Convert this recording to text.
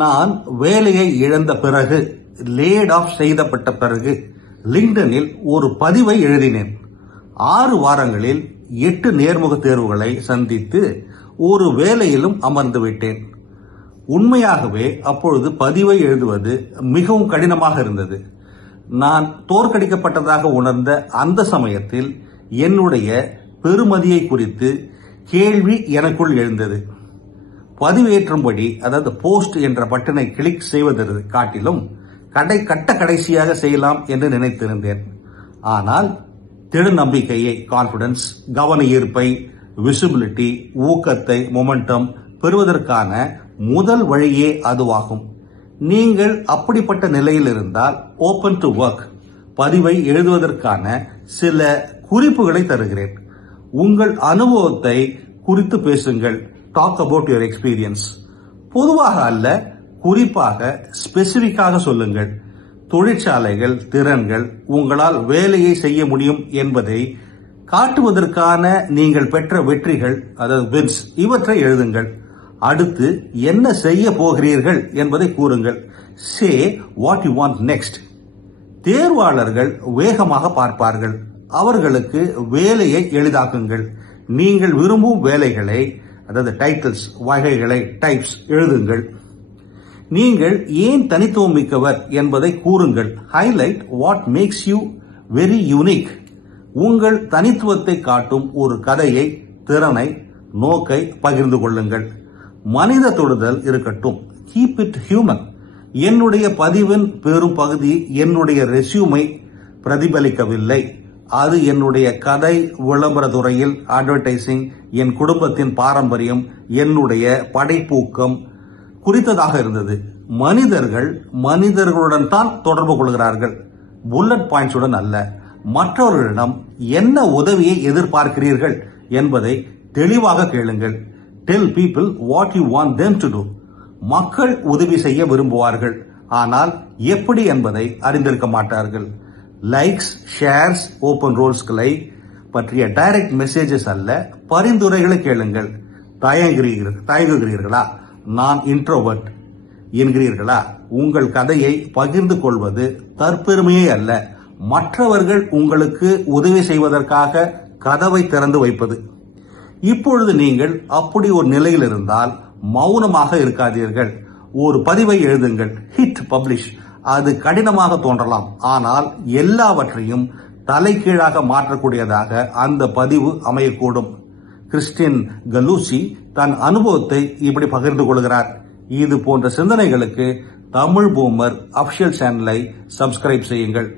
நான் வேலையை இழந்த பிறகு, லேட் ஆஃப் செய்யப்பட்ட பிறகு லிங்க்டனில் ஒரு பதிவை எழுதினேன். 6 வாரங்களில் 8 நேர்முக தேர்வுகளை சந்தித்து ஒரு வேலையிலும் அமர்ந்து விட்டேன். உண்மையாகவே அப்பொழுது பதிவை எழுதுவது மிகவும் கடினமாக இருந்தது. நான் தோற்கடிக்கப்பட்டதாக உணர்ந்த அந்த சமயத்தில் என்னுடைய பெருமதியை குறித்து கேள்வி எனக்குள் எழுந்தது. பதிவேற்றும்படி, அதாவது போஸ்ட் என்ற பட்டனை கிளிக் செய்வதற்கு காட்டிலும் கடைசியாக செய்யலாம் என்று நினைத்திருந்தேன். ஆனால் நம்பிக்கையை, கான்பிடன்ஸ், கவன ஈர்ப்பை, விசிபிலிட்டி, ஊக்கத்தை, மொமெண்டம் பெறுவதற்கான முதல் வழியே அதுவாகும். நீங்கள் அப்படிப்பட்ட நிலையில் இருந்தால் ஓபன் டு ஒர்க் பதிவை எழுதுவதற்கான சில குறிப்புகளை தருகிறேன். உங்கள் அனுபவத்தை குறித்து பேசுங்கள். Talk about your experience. பொதுவாக அல்ல, குறிப்பாக ஸ்பெசிபிக்காக சொல்லுங்கள். தொழிற்சாலைகள், திறன்கள், உங்களால் வேலையை செய்ய முடியும் என்பதை காட்டுவதற்கான நீங்கள் பெற்ற வெற்றிகள், அதாவது வின்ஸ், இவற்றை எழுதுங்கள். அடுத்து என்ன செய்ய போகிறீர்கள் என்பதை கூறுங்கள். Say what you want next. தேர்வாளர்கள் வேகமாக பார்ப்பார்கள். அவர்களுக்கு வேலையை எளிதாக்குங்கள். நீங்கள் விரும்பும் வேலைகளை, அதாவது டைட்டில்ஸ், வகைகளை, டைப்ஸ் எழுதுங்கள். நீங்கள் ஏன் தனித்துவம் மிக்கவர் என்பதை கூறுங்கள். Highlight what makes you very unique. உங்கள் தனித்துவத்தை காட்டும் ஒரு கதையை, திறனை, நோக்கை பகிர்ந்து கொள்ளுங்கள். மனித தொடுதல் இருக்கட்டும். Keep it human. என்னுடைய பதிவின் பெரும் பகுதி என்னுடைய ரெஸ்யூமை பிரதிபலிக்கவில்லை. அது என்னுடைய கதை, விளம்பர துறையில் அட்வர்டைசிங், என் குடும்பத்தின் பாரம்பரியம், என்னுடைய படைப்பூக்கம் குறித்ததாக இருந்தது. மனிதர்கள் மனிதர்களுடன் தான் தொடர்பு கொள்கிறார்கள், புல்லட் பாயிண்ட்ஸுடன் அல்ல. மற்றவர்களிடம் என்ன உதவியை எதிர்பார்க்கிறீர்கள் என்பதை தெளிவாக கேளுங்கள். Tell people what you want them to do. மக்கள் உதவி செய்ய விரும்புவார்கள், ஆனால் எப்படி என்பதை அறிந்திருக்க மாட்டார்கள். லைக்ஸ், ஷேர்ஸ், ஓபன் ரோல்ஸ்களை பற்றிய டைரக்ட் மெசேஜஸ் அல்ல, பரிந்துரைகளை கேளுங்கள். தயங்குகிறீர்களா? நான் இன்ட்ரோவர்ட் என்கிறீர்களா? உங்கள் கதையை பகிர்ந்து கொள்வது தற்பெருமையே அல்ல, மற்றவர்கள் உங்களுக்கு உதவி செய்வதற்காக கதவை திறந்து வைப்பது. இப்பொழுது நீங்கள் அப்படி ஒரு நிலையில் இருந்தால் மௌனமாக இருக்காதீர்கள். ஒரு பதிவை எழுதுங்கள். Hit publish. அது கடினமாக தோன்றலாம், ஆனால் எல்லாவற்றையும் தலைகீழாக மாற்றக்கூடியதாக அந்த பதிவு அமையக்கூடும். கிறிஸ்டின் கலூசி தன் அனுபவத்தை இப்படி பகிர்ந்து கொள்கிறார். இது போன்ற சிந்தனைகளுக்கு தமிழ் பூமர் அபிஷியல் சேனலை சப்ஸ்கிரைப் செய்யுங்கள்.